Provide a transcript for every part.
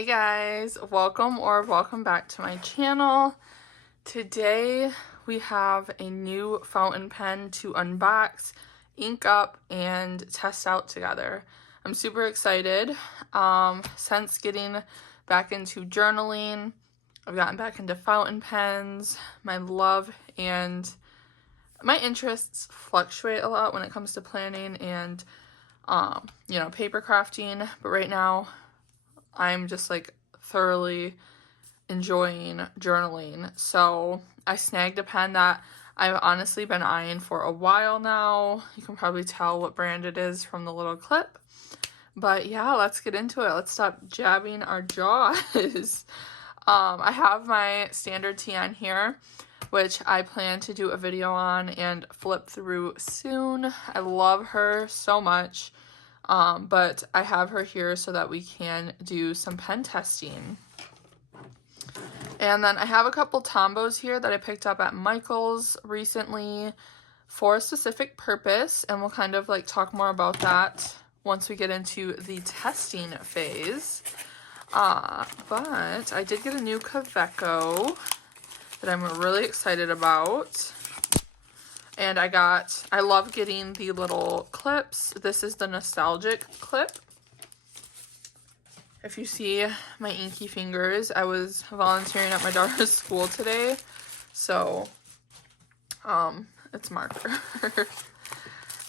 Hey guys, welcome back to my channel. Today we have a new fountain pen to unbox, ink up, and test out together. I'm super excited. Since getting back into journaling, I've gotten back into fountain pens. My love and my interests fluctuate a lot when it comes to planning and paper crafting, but right now I'm just like thoroughly enjoying journaling. So I snagged a pen that I've honestly been eyeing for a while now. You can probably tell what brand it is from the little clip. But yeah, let's get into it. Let's stop jabbing our jaws. I have my standard tea on here, which I plan to do a video on and flip through soon. I love her so much. But I have her here so that we can do some pen testing. And then I have a couple Tombos here that I picked up at Michael's recently for a specific purpose, and we'll kind of like talk more about that once we get into the testing phase. But I did get a new Kaweco that I'm really excited about. And I love getting the little clips. This is the nostalgic clip. If you see my inky fingers, I was volunteering at my daughter's school today. So, it's marker.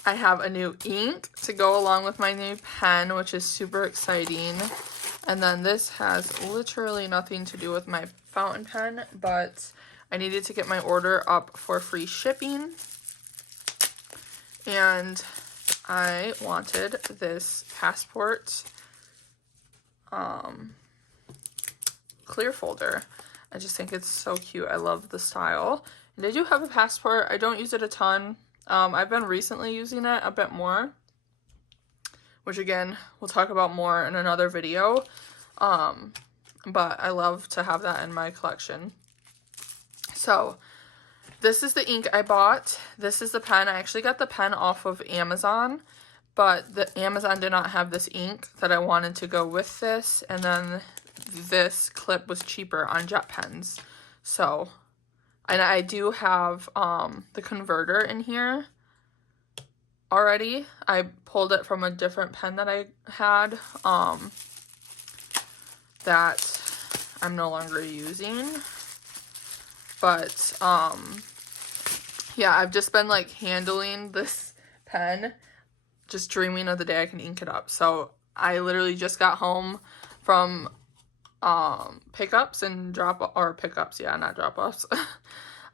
I have a new ink to go along with my new pen, which is super exciting. And then this has literally nothing to do with my fountain pen, but I needed to get my order up for free shipping. And I wanted this passport clear folder. I just think it's so cute. I love the style. And I do have a passport. I don't use it a ton. I've been recently using it a bit more, which again, we'll talk about more in another video. But I love to have that in my collection. So this is the ink I bought. This is the pen. I actually got the pen off of Amazon, but the Amazon did not have this ink that I wanted to go with this. And then this clip was cheaper on Jet Pens. So, and I do have the converter in here already. I pulled it from a different pen that I had that I'm no longer using. But, yeah, I've just been, like, handling this pen, just dreaming of the day I can ink it up. So, I literally just got home from, pickups and pickups, yeah, not drop-offs.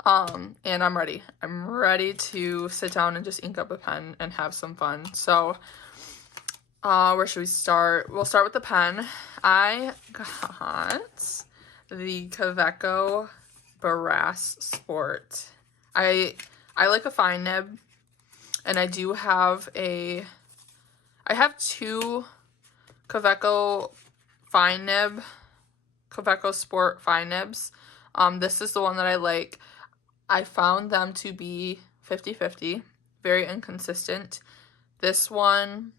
And I'm ready. I'm ready to sit down and just ink up a pen and have some fun. So, where should we start? We'll start with the pen. I got the Kaweco Brass Sport. I like a fine nib, and I have two Kaweco Sport fine nibs. This is the one that I like. I found them to be 50-50, very inconsistent. This one,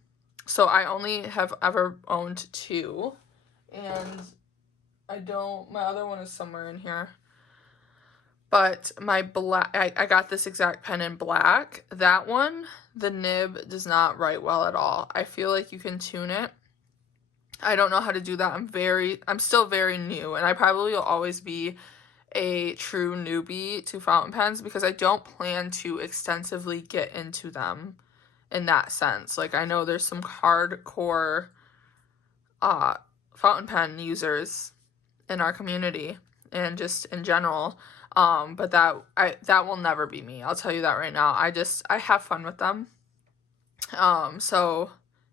so I only have ever owned two, and my other one is somewhere in here. But my black, I got this exact pen in black. That one, the nib does not write well at all. I feel like you can tune it. I don't know how to do that. I'm still very new, and I probably will always be a true newbie to fountain pens because I don't plan to extensively get into them in that sense. Like, I know there's some hardcore fountain pen users in our community and just in general. But that will never be me. I'll tell you that right now. I have fun with them. So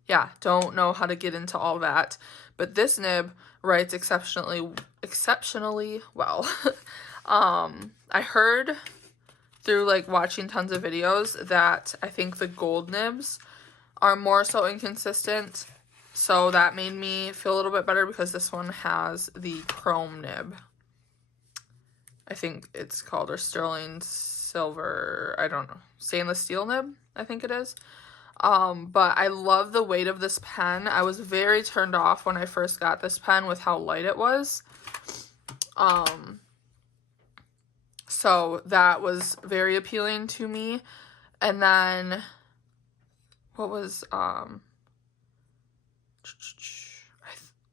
yeah, don't know how to get into all that, but this nib writes exceptionally well. I heard through like watching tons of videos that I think the gold nibs are more so inconsistent. So that made me feel a little bit better because this one has the chrome nib. I think it's called, or sterling silver, I don't know, stainless steel nib, I think it is. But I love the weight of this pen. I was very turned off when I first got this pen with how light it was. So that was very appealing to me. And then, what was,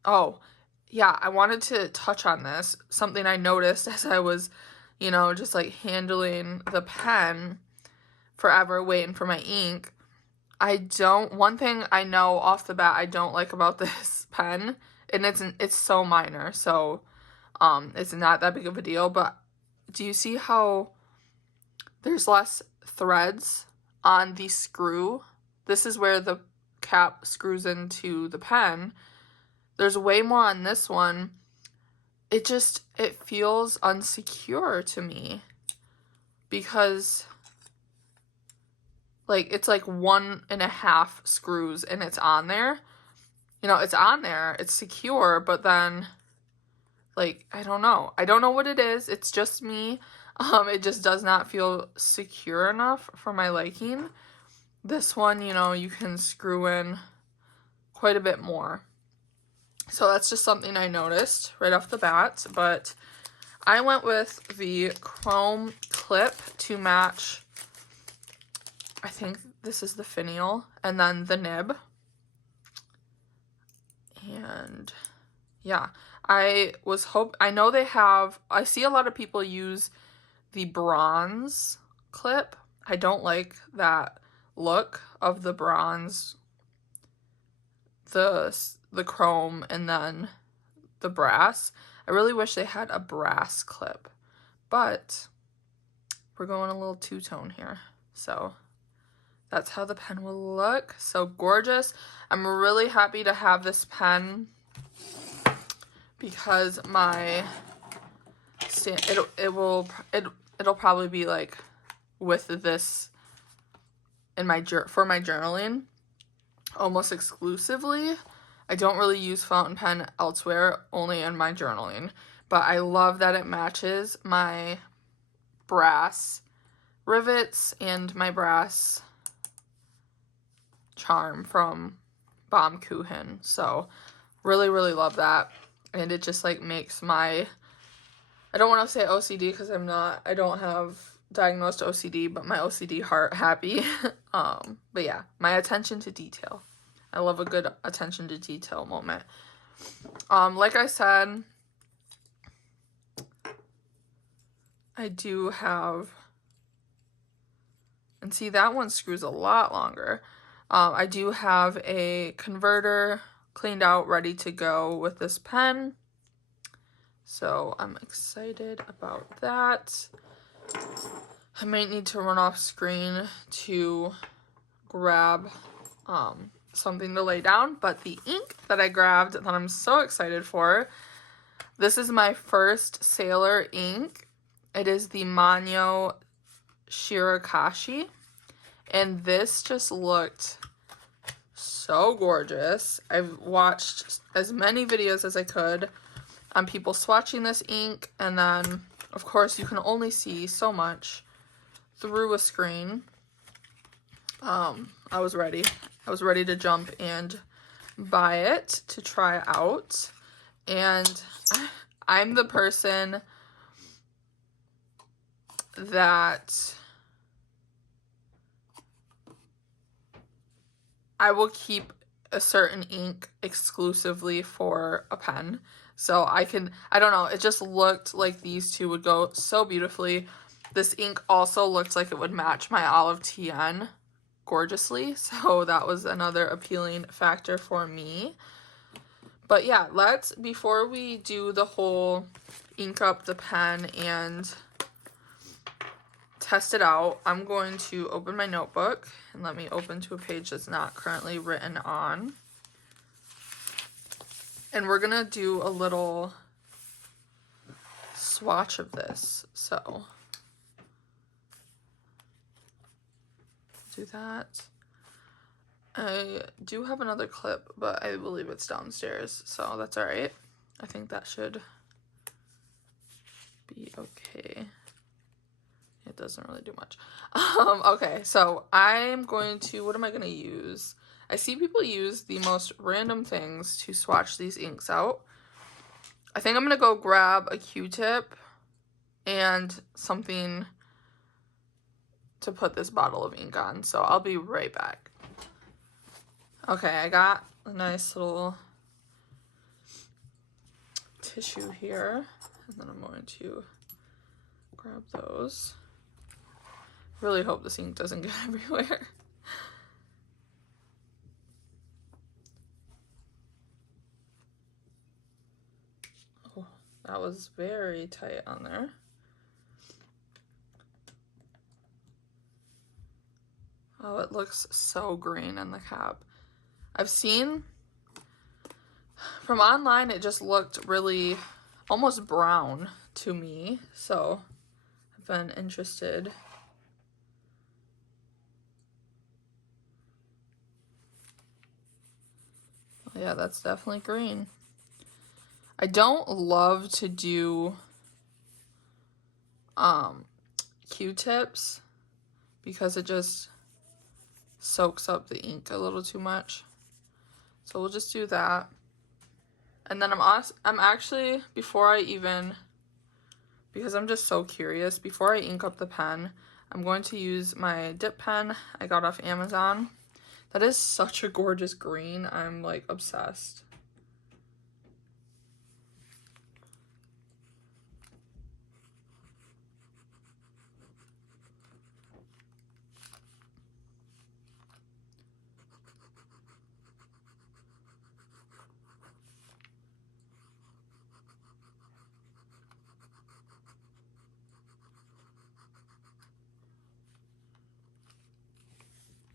oh, yeah, I wanted to touch on this. Something I noticed as I was, you know, just like handling the pen forever, waiting for my ink. One thing I know off the bat I don't like about this pen, and it's so minor, so, it's not that big of a deal, but do you see how there's less threads on the screw? This is where the cap screws into the pen. There's way more on this one. It feels unsecure to me because, like, it's like 1.5 screws and it's on there. You know, it's on there, it's secure, but then, like, I don't know. I don't know what it is. It's just me. It just does not feel secure enough for my liking. This one, you know, you can screw in quite a bit more. So that's just something I noticed right off the bat. But I went with the chrome clip to match, I think this is the finial, and then the nib. And yeah, I know I see a lot of people use the bronze clip. I don't like that look of the bronze, the chrome, and then the brass. I really wish they had a brass clip, but we're going a little two-tone here. So that's how the pen will look. So gorgeous. I'm really happy to have this pen because my it'll probably be like with this in for my journaling almost exclusively. I don't really use fountain pen elsewhere, only in my journaling. But I love that it matches my brass rivets and my brass charm from Baumkuchen. So really, really love that. And it just like makes my, I don't want to say OCD because I don't have diagnosed OCD, but my OCD heart happy. But yeah, my attention to detail. I love a good attention to detail moment. Like I said, I do have, and see that one screws a lot longer. I do have a converter cleaned out, ready to go with this pen. So I'm excited about that. I might need to run off screen to grab something to lay down, but the ink that I grabbed that I'm so excited for, this is my first Sailor ink. It is the Manyo Shirakashi, and this just looked so gorgeous. I've watched as many videos as I could on people swatching this ink, and then of course you can only see so much through a screen. I was ready to jump and buy it to try out, and I'm the person that I will keep a certain ink exclusively for a pen. So I don't know, it just looked like these two would go so beautifully. This ink also looked like it would match my Olive TN gorgeously, so that was another appealing factor for me. But yeah, before we do the whole ink up the pen and test it out, I'm going to open my notebook and let me open to a page that's not currently written on. And we're gonna do a little swatch of this, so do that. I do have another clip, but I believe it's downstairs, so that's all right. I think that should be okay. It doesn't really do much. Okay, so I'm going to, what am I going to use? I see people use the most random things to swatch these inks out. I think I'm going to go grab a Q-tip and something to put this bottle of ink on. So I'll be right back. Okay, I got a nice little tissue here. And then I'm going to grab those. Really hope this ink doesn't get everywhere. Oh, that was very tight on there. Oh, it looks so green in the cap. I've seen from online, it just looked really almost brown to me. So I've been interested. Yeah, that's definitely green. I don't love to do Q-tips because it just soaks up the ink a little too much. So we'll just do that. And then I'm actually, before I even, because I'm just so curious, before I ink up the pen, I'm going to use my dip pen I got off Amazon. That is such a gorgeous green. I'm like obsessed.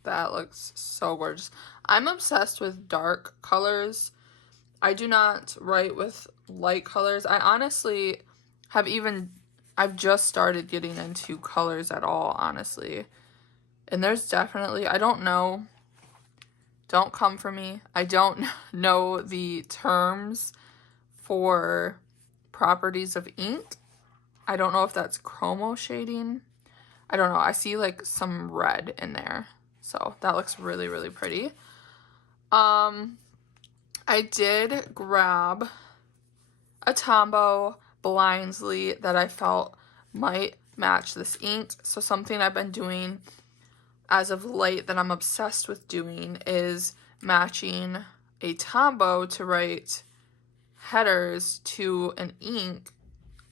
That looks so gorgeous. I'm obsessed with dark colors. I do not write with light colors. I honestly I've just started getting into colors at all, honestly. And there's definitely, I don't know, don't come for me. I don't know the terms for properties of ink. I don't know if that's chromo shading. I don't know. I see like some red in there. So that looks really, really pretty. I did grab a Tombow Blindly that I felt might match this ink. So something I've been doing as of late that I'm obsessed with doing is matching a Tombow to write headers to an ink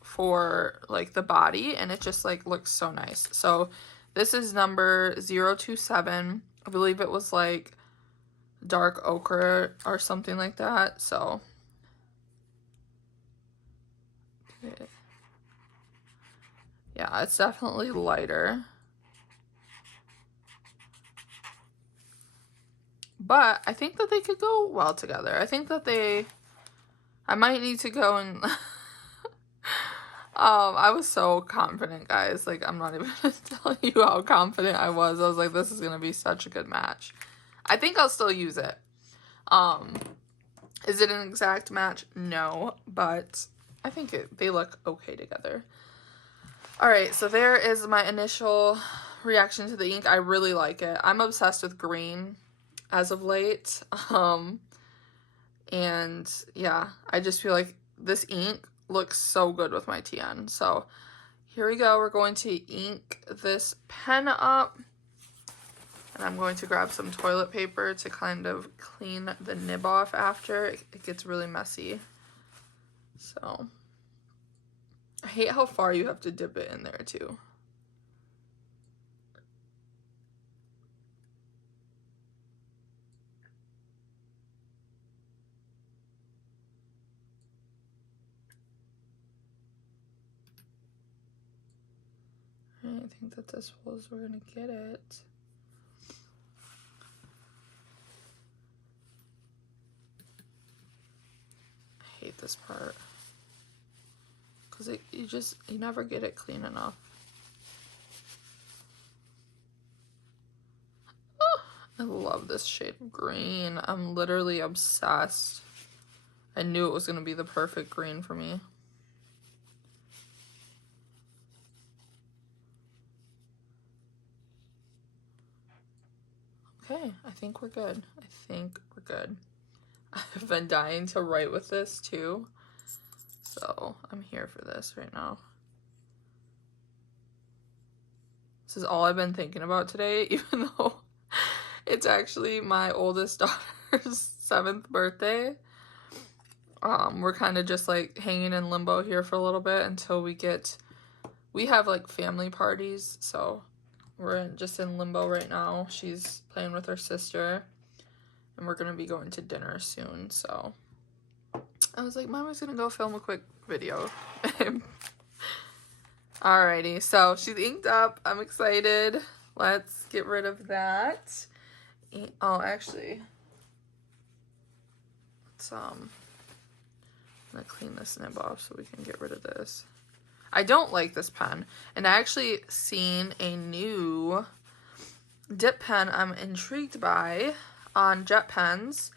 for like the body, and it just like looks so nice. So this is number 027. I believe it was like dark ochre or something like that. So yeah, it's definitely lighter. But I think that they could go well together. I think that I might need to go and I was so confident, guys. Like, I'm not even gonna tell you how confident I was. I was like, this is gonna be such a good match. I think I'll still use it. Is it an exact match? No, but I think they look okay together. All right, so there is my initial reaction to the ink. I really like it. I'm obsessed with green as of late. And yeah, I just feel like this ink looks so good with my TN. So here we go. We're going to ink this pen up. And I'm going to grab some toilet paper to kind of clean the nib off after. It gets really messy. So I hate how far you have to dip it in there too. I think that this was, we're gonna get it. I hate this part. Cause you never get it clean enough. Oh, I love this shade of green. I'm literally obsessed. I knew it was gonna be the perfect green for me. think we're good. I think we're good. I've been dying to write with this too. So I'm here for this right now. This is all I've been thinking about today, even though it's actually my oldest daughter's 7th birthday. We're kind of just like hanging in limbo here for a little bit until we have like family parties, so we're just in limbo right now. She's playing with her sister, and we're gonna be going to dinner soon, so I was like, Mama's gonna go film a quick video. Alrighty, so she's inked up. I'm excited. Let's get rid of that. Oh, actually, I'm gonna clean this nib off so we can get rid of this. I don't like this pen, and I actually seen a new dip pen I'm intrigued by on Jet Pens.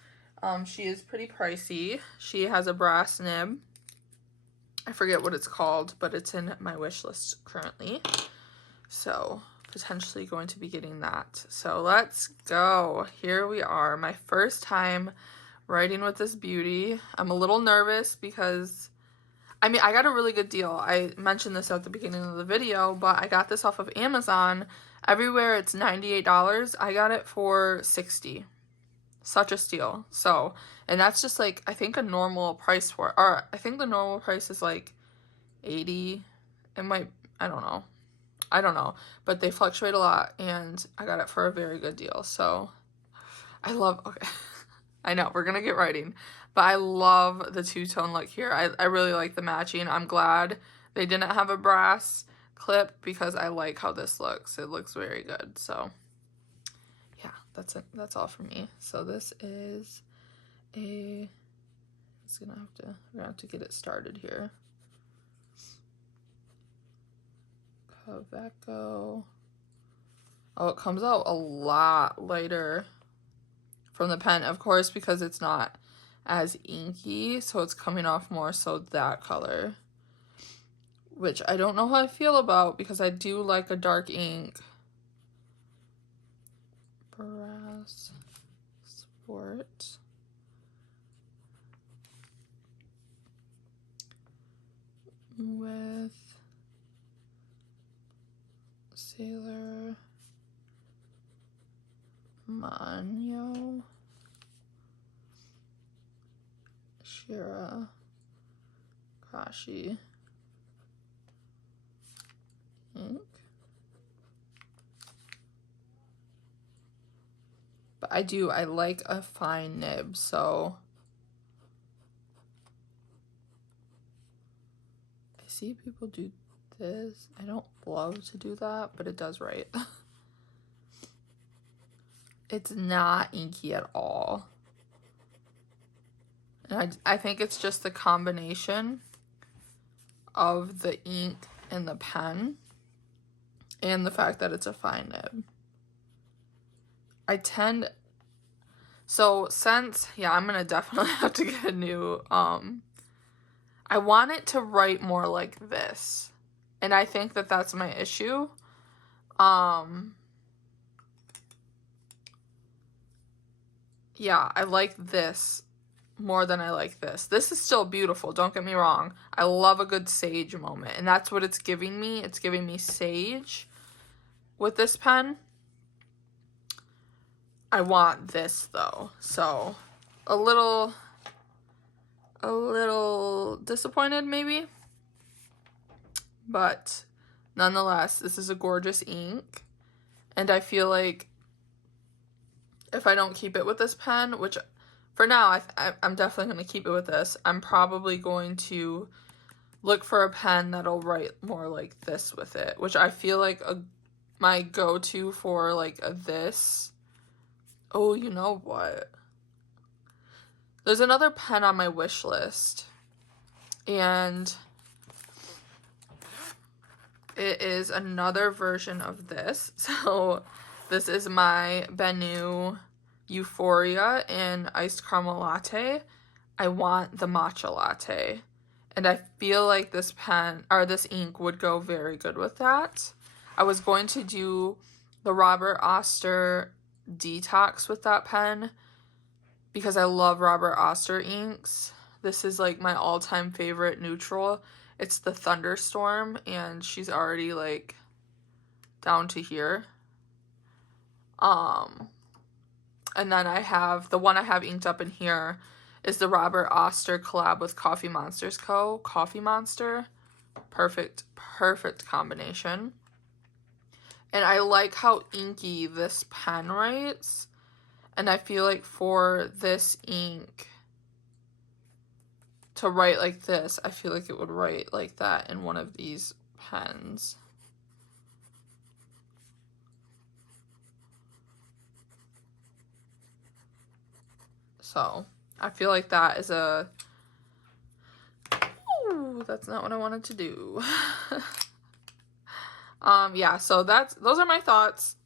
She is pretty pricey. She has a brass nib. I forget what it's called, but it's in my wish list currently. So potentially going to be getting that. So let's go. Here we are. My first time writing with this beauty. I'm a little nervous because, I mean, I got a really good deal. I mentioned this at the beginning of the video, but I got this off of Amazon. Everywhere it's $98. I got it for $60. Such a steal. So, and that's just like, I think a normal price for it. Or I think the normal price is like $80. It might, I don't know. But they fluctuate a lot, and I got it for a very good deal. So, I love, okay. I know, we're gonna get writing. But I love the two-tone look here. I really like the matching. I'm glad they didn't have a brass clip because I like how this looks. It looks very good. So, yeah, that's it. That's all for me. So this is we're gonna have to get it started here. Kaweco. Oh, it comes out a lot lighter from the pen, of course, because it's not as inky, so it's coming off more so that color, which I don't know how I feel about because I do like a dark ink. Brass Sport. With Sailor Manyo Shirakashi ink. But I like a fine nib, so I see people do this. I don't love to do that, but it does right. It's not inky at all. And I think it's just the combination of the ink and the pen and the fact that it's a fine nib. I'm gonna definitely have to get a new, I want it to write more like this. And I think that that's my issue. Yeah, I like this more than I like this. This is still beautiful, don't get me wrong. I love a good sage moment, and that's what it's giving me. It's giving me sage with this pen. I want this though, so a little disappointed maybe, but nonetheless, this is a gorgeous ink, and I feel like if I don't keep it with this pen, which for now I'm definitely going to keep it with this, I'm probably going to look for a pen that'll write more like this with it, which I feel like my go-to for like this. Oh, you know what? There's another pen on my wish list, and it is another version of this. So this is my Manyo Euphoria in iced caramel latte. I want the matcha latte, and I feel like this pen or this ink would go very good with that. I was going to do the Robert Oster detox with that pen because I love Robert Oster inks. This is like my all-time favorite neutral. It's the Thunderstorm, and she's already like down to here. And then I have, the one I have inked up in here is the Robert Oster collab with Coffee Monsters Co. Coffee Monster. Perfect combination. And I like how inky this pen writes. And I feel like for this ink to write like this, I feel like it would write like that in one of these pens. So I feel like that is a, ooh, that's not what I wanted to do. Yeah, so those are my thoughts.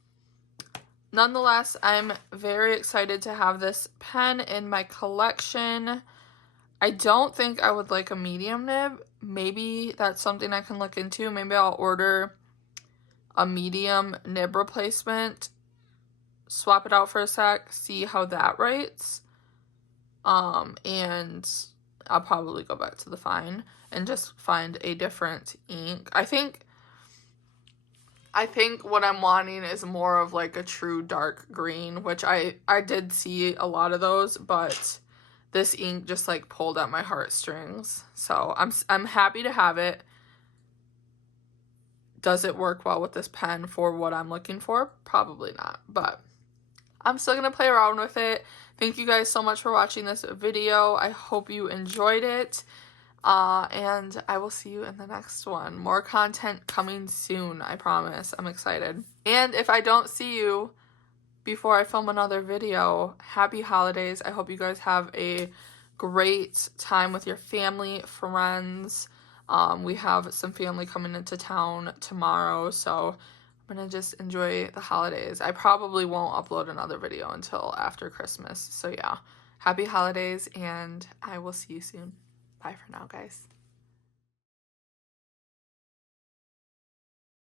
Nonetheless, I'm very excited to have this pen in my collection. I don't think I would like a medium nib. Maybe that's something I can look into. Maybe I'll order a medium nib replacement, swap it out for a sec, see how that writes. And I'll probably go back to the fine and just find a different ink. I think what I'm wanting is more of like a true dark green, which I did see a lot of those, but this ink just like pulled at my heartstrings. So I'm happy to have it. Does it work well with this pen for what I'm looking for? Probably not, but I'm still going to play around with it. Thank you guys so much for watching this video. I hope you enjoyed it. And I will see you in the next one. More content coming soon, I promise. I'm excited. And if I don't see you before I film another video, happy holidays. I hope you guys have a great time with your family, friends. We have some family coming into town tomorrow, so I'm gonna just enjoy the holidays. I probably won't upload another video until after Christmas. So yeah, happy holidays, and I will see you soon. Bye for now, guys.